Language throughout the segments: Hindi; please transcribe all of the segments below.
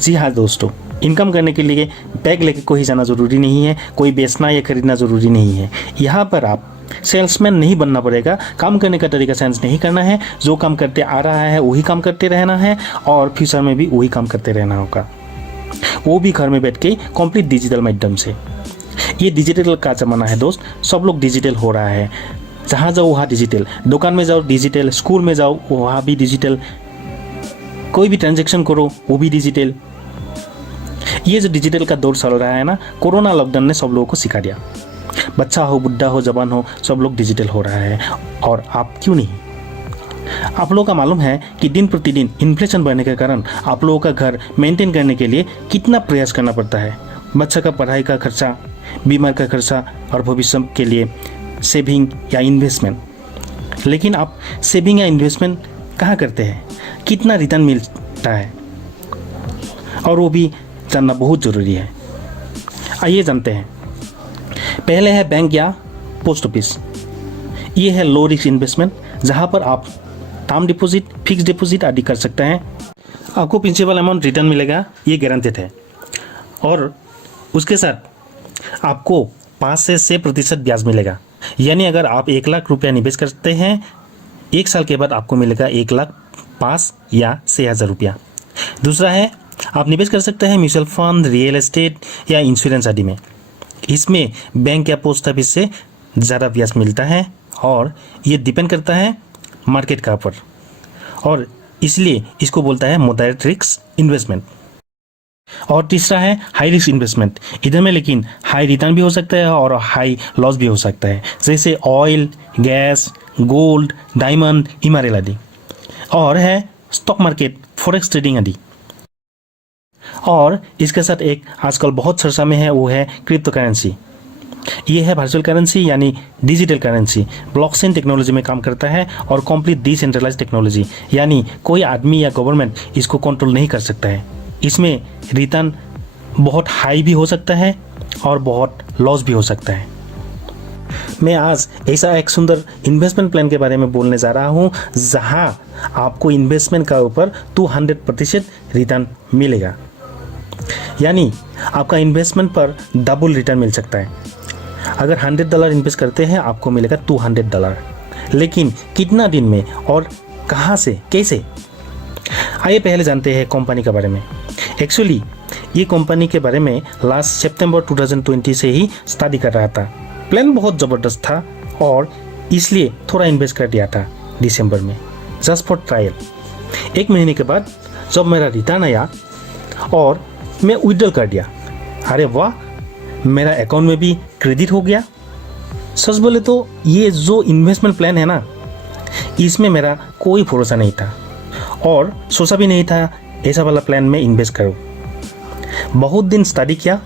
जी हाँ दोस्तों, इनकम करने के लिए बैग लेके कोई जाना ज़रूरी नहीं है, कोई बेचना या खरीदना ज़रूरी नहीं है। यहाँ पर आप सेल्समैन नहीं बनना पड़ेगा, काम करने का तरीका सेंस नहीं करना है, जो काम करते आ रहा है वही काम करते रहना है और फ्यूचर में भी वही काम करते रहना होगा, वो भी घर में बैठ के कंप्लीट डिजिटल माध्यम से। ये डिजिटल का ज़माना है दोस्त, सब लोग डिजिटल हो रहा है। जहाँ जाओ वहाँ डिजिटल, दुकान में जाओ डिजिटल, स्कूल में जाओ वहाँ भी डिजिटल, कोई भी ट्रांजैक्शन करो वो भी डिजिटल। ये जो डिजिटल का दौर चल रहा है ना, कोरोना लॉकडाउन ने सब लोगों को सिखा दिया। बच्चा हो, बुढ़ा हो, जवान हो, सब लोग डिजिटल हो रहा है। और आप क्यों नहीं? आप लोगों का मालूम है कि दिन प्रतिदिन इन्फ्लेशन बढ़ने के कारण आप लोगों का घर मेंटेन करने के लिए कितना प्रयास करना पड़ता है। बच्चा का पढ़ाई का खर्चा, बीमार का खर्चा और भविष्य के लिए सेविंग या इन्वेस्टमेंट। लेकिन आप सेविंग या इन्वेस्टमेंट कहाँ करते हैं? कितना रिटर्न मिलता है? और वो भी जानना बहुत ज़रूरी है। आइए जानते हैं। पहले है बैंक या पोस्ट ऑफिस। ये है लो रिस्क इन्वेस्टमेंट, जहाँ पर आप टर्म डिपॉजिट, फिक्स डिपॉजिट आदि कर सकते हैं। आपको प्रिंसिपल अमाउंट रिटर्न मिलेगा, ये गारंटेड है। और उसके साथ आपको 5 से 6% ब्याज मिलेगा। यानी अगर आप 1 लाख रुपया निवेश करते हैं, 1 साल के बाद आपको मिलेगा 1,05,000 या 6,000 रुपया। दूसरा है, आप निवेश कर सकते हैं म्यूचुअल फंड, रियल एस्टेट या इंश्योरेंस आदि में। इसमें बैंक या पोस्ट ऑफिस से ज़्यादा ब्याज मिलता है और ये डिपेंड करता है मार्केट का ऊपर, और इसलिए इसको बोलता है मॉडरेट रिस्क इन्वेस्टमेंट। और तीसरा है हाई रिस्क इन्वेस्टमेंट। इधर में लेकिन हाई रिटर्न भी हो सकता है और हाई लॉस भी हो सकता है, जैसे ऑयल, गैस, गोल्ड, डायमंड, इमराइल आदि। और है स्टॉक मार्केट, फॉरेक्स ट्रेडिंग आदि। और इसके साथ एक आजकल बहुत चर्चा में है, वो है क्रिप्टो करेंसी। ये है वर्चुअल करेंसी यानी डिजिटल करेंसी, ब्लॉकचेन टेक्नोलॉजी में काम करता है और कंप्लीट डिसेंट्रलाइज्ड टेक्नोलॉजी, यानी कोई आदमी या गवर्नमेंट इसको कंट्रोल नहीं कर सकता है। इसमें रिटर्न बहुत हाई भी हो सकता है और बहुत लॉस भी हो सकता है। मैं आज ऐसा एक सुंदर इन्वेस्टमेंट प्लान के बारे में बोलने जा रहा हूँ, जहाँ आपको इन्वेस्टमेंट का ऊपर 200% रिटर्न मिलेगा। यानी आपका इन्वेस्टमेंट पर डबल रिटर्न मिल सकता है। अगर $100 इन्वेस्ट करते हैं, आपको मिलेगा $200। लेकिन कितना दिन में और कहाँ से, कैसे? आइए पहले जानते हैं कंपनी के बारे में। एक्चुअली ये कंपनी के बारे में लास्ट सितंबर 2020 से ही स्टडी कर रहा था। प्लान बहुत ज़बरदस्त था और इसलिए थोड़ा इन्वेस्ट कर दिया था दिसंबर में, जस्ट फॉर ट्रायल। 1 महीने के बाद जब मेरा रिटर्न आया और मैं विड्रॉल कर दिया, अरे वाह, मेरा अकाउंट में भी क्रेडिट हो गया। सच बोले तो ये जो इन्वेस्टमेंट प्लान है ना, इसमें मेरा कोई भरोसा नहीं था और सोचा भी नहीं था ऐसा वाला प्लान में इन्वेस्ट करूँ। बहुत दिन स्टडी किया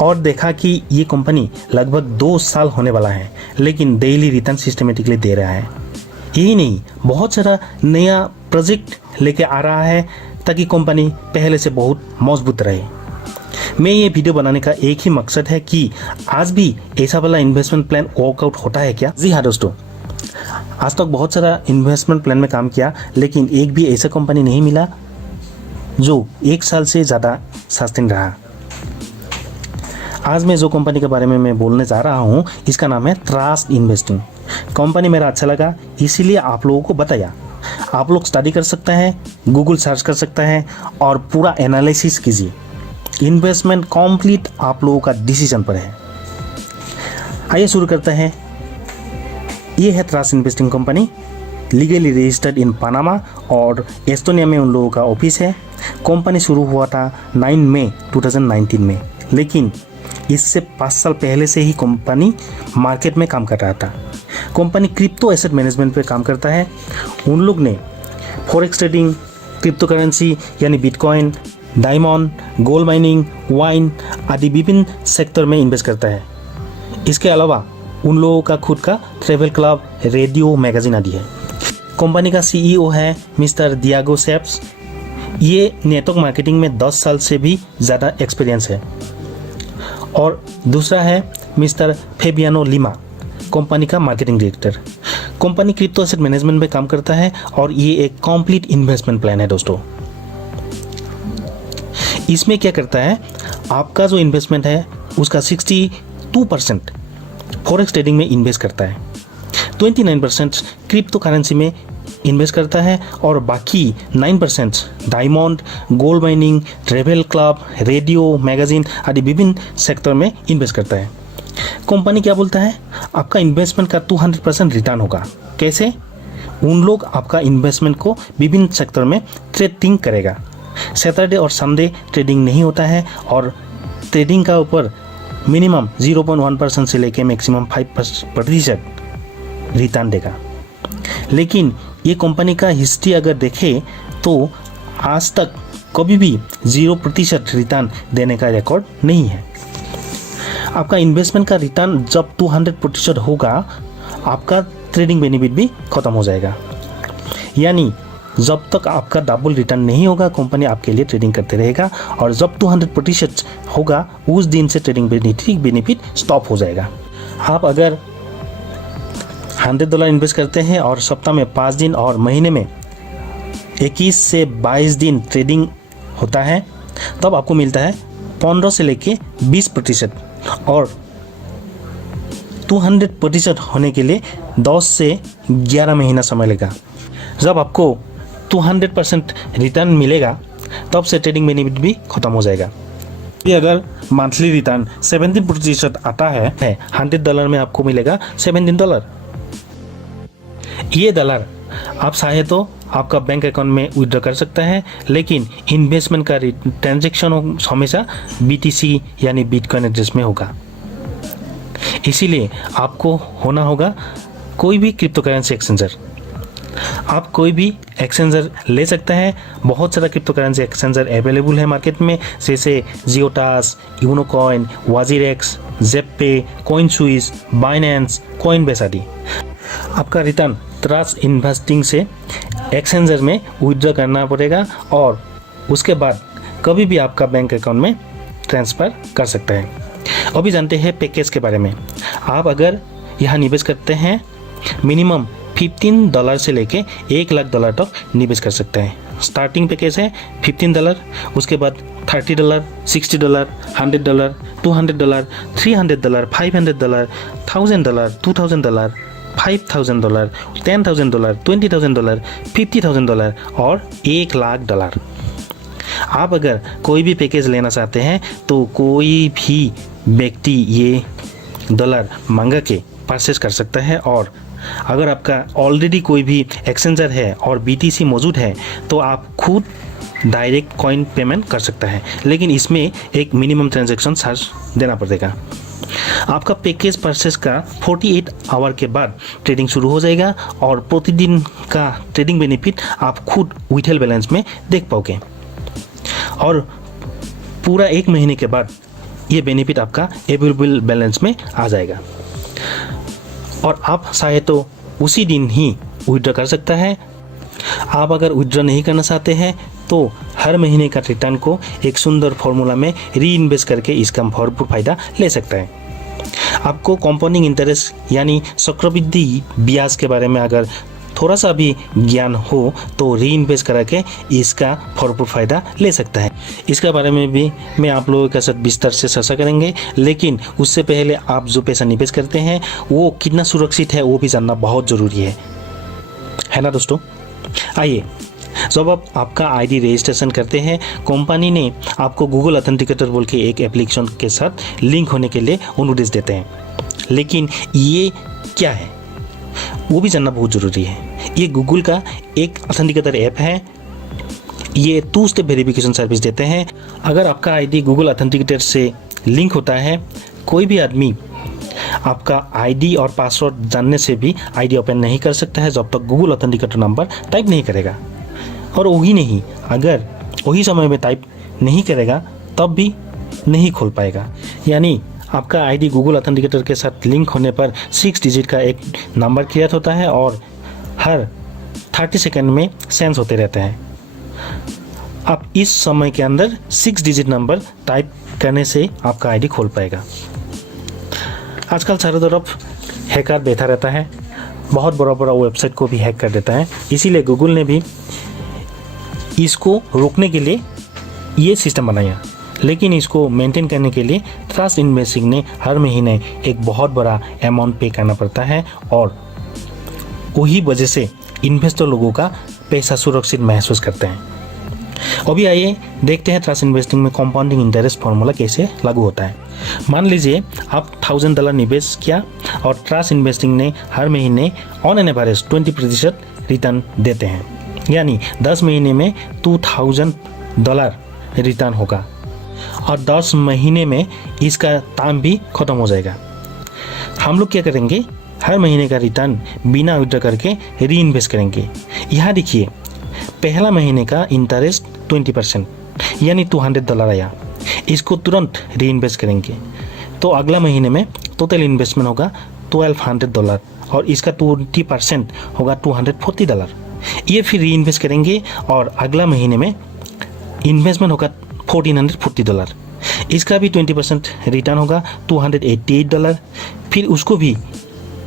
और देखा कि ये कंपनी लगभग 2 साल होने वाला है, लेकिन डेली रिटर्न सिस्टमेटिकली दे रहा है। यही नहीं, बहुत सारा नया प्रोजेक्ट लेके आ रहा है ताकि कंपनी पहले से बहुत मजबूत रहे। मैं ये वीडियो बनाने का एक ही मकसद है कि आज भी ऐसा वाला इन्वेस्टमेंट प्लान वर्कआउट होता है क्या? जी हाँ दोस्तों, आज तक बहुत सारा इन्वेस्टमेंट प्लान में काम किया, लेकिन एक भी ऐसा कंपनी नहीं मिला जो 1 साल से ज़्यादा सस्टेन रहा। आज मैं जो कंपनी के बारे में मैं बोलने जा रहा हूँ, इसका नाम है ट्रस्ट इन्वेस्टिंग। कंपनी मेरा अच्छा लगा, इसीलिए आप लोगों को बताया। आप लोग स्टडी कर सकते हैं, गूगल सर्च कर सकते हैं और पूरा एनालिसिस कीजिए। इन्वेस्टमेंट कंप्लीट आप लोगों का डिसीजन पर है। आइए शुरू करते हैं। ये है trust investing company, legally registered in Panama और एस्टोनिया में उन लोगों का ऑफिस है। कंपनी शुरू हुआ था 9 मई 2019 में, लेकिन इससे 5 साल पहले से ही कंपनी मार्केट में काम कर रहा था। कंपनी क्रिप्टो एसेट मैनेजमेंट पे काम करता है। उन लोग ने फॉरेक्स ट्रेडिंग, क्रिप्टो करेंसी यानी bitcoin, diamond, gold mining, wine आदि विभिन्न सेक्टर में इन्वेस्ट करता है। इसके अलावा उन लोगों का खुद का ट्रैवल क्लब, रेडियो, मैगजीन आदि है। कंपनी का सीईओ है मिस्टर दियागो सेप्स। ये नेटवर्क मार्केटिंग में 10 साल से भी ज़्यादा एक्सपीरियंस है। और दूसरा है मिस्टर फेबियानो लिमा, कंपनी का marketing director. Company crypto asset management में काम करता है और ये एक कंप्लीट इन्वेस्टमेंट प्लान है दोस्तों। इसमें क्या करता है, आपका जो इन्वेस्टमेंट है उसका 62% फॉरेक्स ट्रेडिंग में इन्वेस्ट करता है, 29% क्रिप्टो करेंसी में इन्वेस्ट करता है और बाकी 9% diamond, gold mining, travel club, radio, magazine आदि विभिन्न सेक्टर में इन्वेस्ट करता है। कंपनी क्या बोलता है, आपका इन्वेस्टमेंट का 200% रिटर्न होगा। कैसे? उन लोग आपका इन्वेस्टमेंट को विभिन्न सेक्टर में ट्रेडिंग करेगा। सैटरडे और संडे ट्रेडिंग नहीं होता है और ट्रेडिंग का ऊपर मिनिमम 0.1% से लेके मैक्सिमम 5% रिटर्न देगा। लेकिन ये कंपनी का हिस्ट्री अगर देखें तो आज तक कभी भी 0% रिटर्न देने का रिकॉर्ड नहीं है। आपका इन्वेस्टमेंट का रिटर्न जब 200% होगा, आपका ट्रेडिंग बेनिफिट भी खत्म हो जाएगा। यानी जब तक आपका डबल रिटर्न नहीं होगा, कंपनी आपके लिए ट्रेडिंग करते रहेगा और जब 200% होगा, उस दिन से ट्रेडिंग बेनिफिट स्टॉप हो जाएगा। आप अगर $100 इन्वेस्ट करते हैं और सप्ताह में 5 दिन और महीने में 21 से 22 दिन ट्रेडिंग होता है, तब आपको मिलता है 15 से लेके 20% और 200% होने के लिए 10 से 11 महीना समय लगेगा। जब आपको 200% रिटर्न मिलेगा, तब से ट्रेडिंग बेनिफिट भी खत्म हो जाएगा। ये अगर मंथली रिटर्न 17% आता है $100 में आपको मिलेगा $17। ये डॉलर आप चाहे तो आपका बैंक अकाउंट में विड्रॉ कर सकता है, लेकिन इन्वेस्टमेंट का ट्रांजैक्शन हमेशा BTC यानी बिटकॉइन एड्रेस में होगा। इसीलिए आपको होना होगा कोई भी क्रिप्टो करेंसी एक्सचेंजर। आप कोई भी एक्सचेंजर ले सकते हैं। बहुत सारा क्रिप्टो करेंसी एक्सचेंजर अवेलेबल है मार्केट में, जैसे जियोटास, Unocoin, WazirX, जेपपे, CoinSwitch, Binance, Coinbase आदि। आपका रिटर्न ट्रस्ट इन्वेस्टिंग से एक्सचेंजर में विड्रॉ करना पड़ेगा और उसके बाद कभी भी आपका बैंक अकाउंट में ट्रांसफ़र कर सकते हैं। अभी जानते हैं पैकेज के बारे में। आप अगर यहाँ निवेश करते हैं, मिनिमम $15 से लेके $1 लाख तक निवेश कर सकते हैं। स्टार्टिंग पैकेज है $15, उसके बाद $30, $60, $100, $200, $300, $500, $1000, $2000, $5000, $10,000, $20,000, $50,000 और $1 लाख। आप अगर कोई भी पैकेज लेना चाहते हैं तो कोई भी व्यक्ति ये डॉलर मंगा के परचेस कर सकता है और अगर आपका ऑलरेडी कोई भी एक्सचेंजर है और BTC मौजूद है तो आप खुद डायरेक्ट कॉइन पेमेंट कर सकता है, लेकिन इसमें एक मिनिमम ट्रांजैक्शन चार्ज देना पड़ेगा। आपका पैकेज परचेस का 48 आवर के बाद ट्रेडिंग शुरू हो जाएगा और प्रतिदिन का ट्रेडिंग बेनिफिट आप खुद विथहेल्ड बैलेंस में देख पाओगे और पूरा 1 महीने के बाद ये बेनिफिट आपका अवेलेबल बैलेंस में आ जाएगा और आप चाहे तो उसी दिन ही विड्रॉ कर सकता है। आप अगर विड्रॉ नहीं करना चाहते हैं तो हर महीने का रिटर्न को एक सुंदर फॉर्मूला में री इन्वेस्ट करके इसका भरपूर फायदा ले सकता है। आपको कंपाउंडिंग इंटरेस्ट यानी चक्रवृद्धि ब्याज के बारे में अगर थोड़ा सा भी ज्ञान हो तो री इन्वेस्ट करा के इसका भरपूर फायदा ले सकता है। इसके बारे में भी मैं आप लोगों के साथ विस्तार से चर्चा करेंगे, लेकिन उससे पहले आप जो पैसा निवेश करते हैं वो कितना सुरक्षित है वो भी जानना बहुत ज़रूरी है ना दोस्तों। आइए, जब आप आपका आईडी रजिस्ट्रेशन करते हैं, कंपनी ने आपको गूगल ऑथेंटिकेटर बोल के एक एप्लीकेशन के साथ लिंक होने के लिए अनुदेश देते हैं, लेकिन ये क्या है वो भी जानना बहुत ज़रूरी है। ये गूगल का एक ऑथेंटिकेटर ऐप है। ये 2 स्टेप वेरिफिकेशन सर्विस देते हैं। अगर आपका आईडी गूगल ऑथेंटिकेटर से लिंक होता है, कोई भी आदमी आपका आईडी और पासवर्ड जानने से भी आईडी ओपन नहीं कर सकता है जब तक गूगल ऑथेंटिकेटर नंबर टाइप नहीं करेगा। और वही नहीं, अगर वही समय में टाइप नहीं करेगा तब भी नहीं खोल पाएगा। यानी आपका आईडी गूगल ऑथेंटिकेटर के साथ लिंक होने पर 6 डिजिट का एक नंबर क्रिएट होता है और हर 30 सेकंड में सेंस होते रहते हैं। आप इस समय के अंदर 6 डिजिट नंबर टाइप करने से आपका आईडी खोल पाएगा। आजकल चारों तरफ हैकर बैठा रहता है, बहुत बड़ा बड़ा वेबसाइट को भी हैक कर देता है। इसीलिए गूगल ने भी इसको रोकने के लिए ये सिस्टम बनाया, लेकिन इसको मेंटेन करने के लिए ट्रस्ट इन्वेस्टिंग ने हर महीने एक बहुत बड़ा अमाउंट पे करना पड़ता है और वही वजह से इन्वेस्टर लोगों का पैसा सुरक्षित महसूस करते हैं। अभी आइए देखते हैं ट्रस्ट इन्वेस्टिंग में कंपाउंडिंग इंटरेस्ट फार्मूला कैसे लागू होता है। मान लीजिए आप $1000 निवेश किया और ट्रस्ट इन्वेस्टिंग ने हर महीने ऑन एन एवरेज 20% रिटर्न देते हैं, यानी 10 महीने में $2000 रिटर्न होगा और 10 महीने में इसका टाइम भी खत्म हो जाएगा। हम लोग क्या करेंगे, हर महीने का रिटर्न बिना विड्रॉ करके री इन्वेस्ट करेंगे। यहाँ देखिए, पहला महीने का इंटरेस्ट 20% यानी $200 आया, इसको तुरंत री इन्वेस्ट करेंगे तो अगला महीने में टोटल इन्वेस्टमेंट होगा $1200 और इसका 20% होगा $240। ये फिर री इन्वेस्ट करेंगे और अगला महीने में इन्वेस्टमेंट होगा $1440, इसका भी 20% रिटर्न होगा $288। फिर उसको भी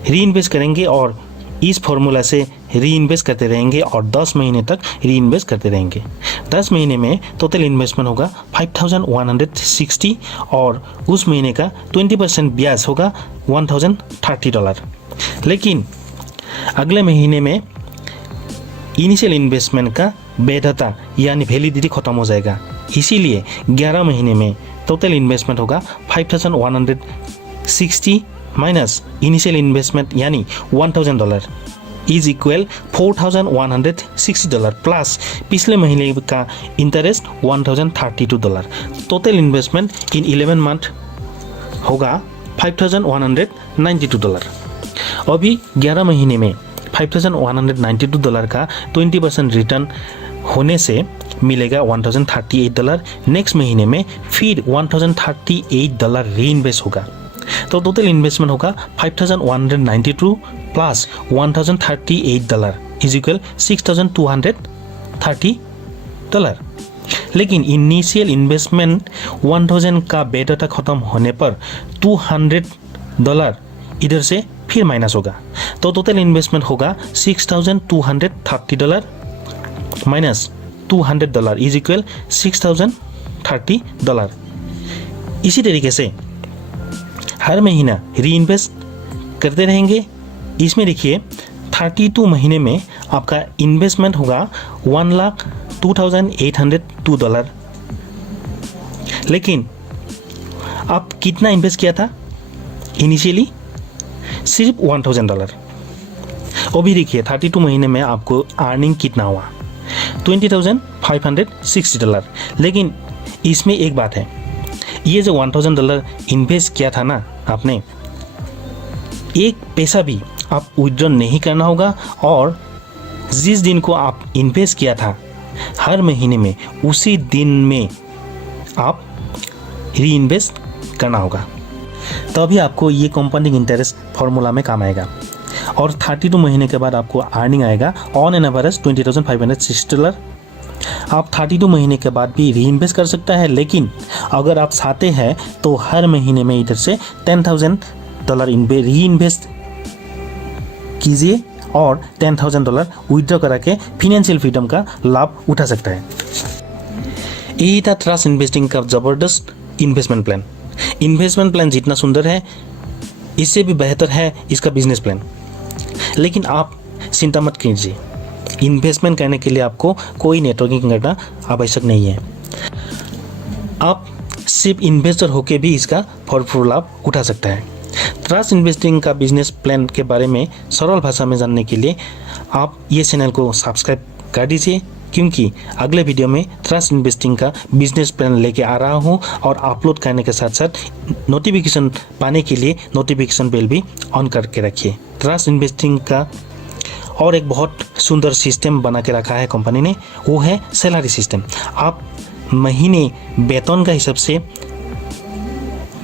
री इन्वेस्ट करेंगे और इस फॉर्मूला से री इन्वेस्ट करते रहेंगे और 10 महीने तक री इन्वेस्ट करते रहेंगे। 10 महीने में टोटल इन्वेस्टमेंट होगा $5160 और उस महीने का 20% ब्याज होगा $1030। लेकिन अगले महीने में इनिशियल इन्वेस्टमेंट का वैधता यानी वैलिडिटी खत्म हो जाएगा, इसीलिए 11 महीने में टोटल इन्वेस्टमेंट होगा $5160 माइनस इनिशियल इन्वेस्टमेंट यानी $1000 इज इक्वल $4160 प्लस पिछले महीने का इंटरेस्ट $1032। टोटल इन्वेस्टमेंट इन 11 मंथ होगा $5192। अभी 11 महीने में $5192 का 20% रिटर्न होने से मिलेगा $1038। नेक्स्ट महीने में फिर $1038 री इन्वेस्ट होगा तो टोटल इन्वेस्टमेंट होगा $5192 प्लस $1038 इज इक्वल $6230। लेकिन इनिशियल इन्वेस्टमेंट 1000 का वैधता खत्म होने पर $200 इधर से फिर माइनस होगा तो टोटल इन्वेस्टमेंट होगा $6230 माइनस $200 इज इक्वल $6030। इसी तरीके से हर महीना री इन्वेस्ट करते रहेंगे। इसमें देखिए 32 महीने में आपका इन्वेस्टमेंट होगा $1,02,802। लेकिन आप कितना इन्वेस्ट किया था इनिशियली? सिर्फ $1000। अभी देखिए 32 महीने में आपको अर्निंग कितना हुआ? $20,560। लेकिन इसमें एक बात है, ये जो $1000 इन्वेस्ट किया था ना आपने, एक पैसा भी आप विड्रॉ नहीं करना होगा और जिस दिन को आप इन्वेस्ट किया था हर महीने में उसी दिन में आप री इन्वेस्ट करना होगा, तभी आपको ये कंपाउंडिंग इंटरेस्ट फार्मूला में काम आएगा। और 32 महीने के बाद आपको अर्निंग आएगा ऑन एन एवरेज $20,560। आप 32 महीने के बाद भी री इन्वेस्ट कर सकता है, लेकिन अगर आप चाहते हैं तो हर महीने में इधर से $10,000 री इन्वेस्ट कीजिए और $10,000 विड्रॉ करा के फिनेंशियल फ्रीडम का लाभ उठा सकता है। यही था ट्रस्ट इन्वेस्टिंग का ज़बरदस्त इन्वेस्टमेंट प्लान। इन्वेस्टमेंट प्लान जितना सुंदर है इससे भी बेहतर है इसका बिजनेस प्लान। लेकिन आप चिंता मत कीजिए, इन्वेस्टमेंट करने के लिए आपको कोई नेटवर्किंग करना आवश्यक नहीं है। आप सिर्फ इन्वेस्टर होकर भी इसका भरपूर लाभ उठा सकता है। ट्रस्ट इन्वेस्टिंग का बिजनेस प्लान के बारे में सरल भाषा में जानने के लिए आप ये चैनल को सब्सक्राइब कर दीजिए, क्योंकि अगले वीडियो में ट्रस्ट इन्वेस्टिंग का बिजनेस प्लान लेके आ रहा हूँ और अपलोड करने के साथ साथ नोटिफिकेशन पाने के लिए नोटिफिकेशन बेल भी ऑन करके रखिए। ट्रस्ट इन्वेस्टिंग का और एक बहुत सुंदर सिस्टम बना के रखा है कंपनी ने, वो है सैलरी सिस्टम। आप महीने वेतन का हिसाब से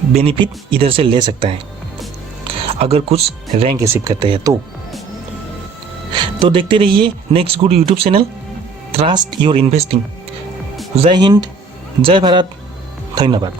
बेनिफिट इधर से ले सकता है अगर कुछ रैंक अचीव करते हैं तो देखते रहिए next good YouTube channel trust your investing. जय हिंद, जय भारत, धन्यवाद।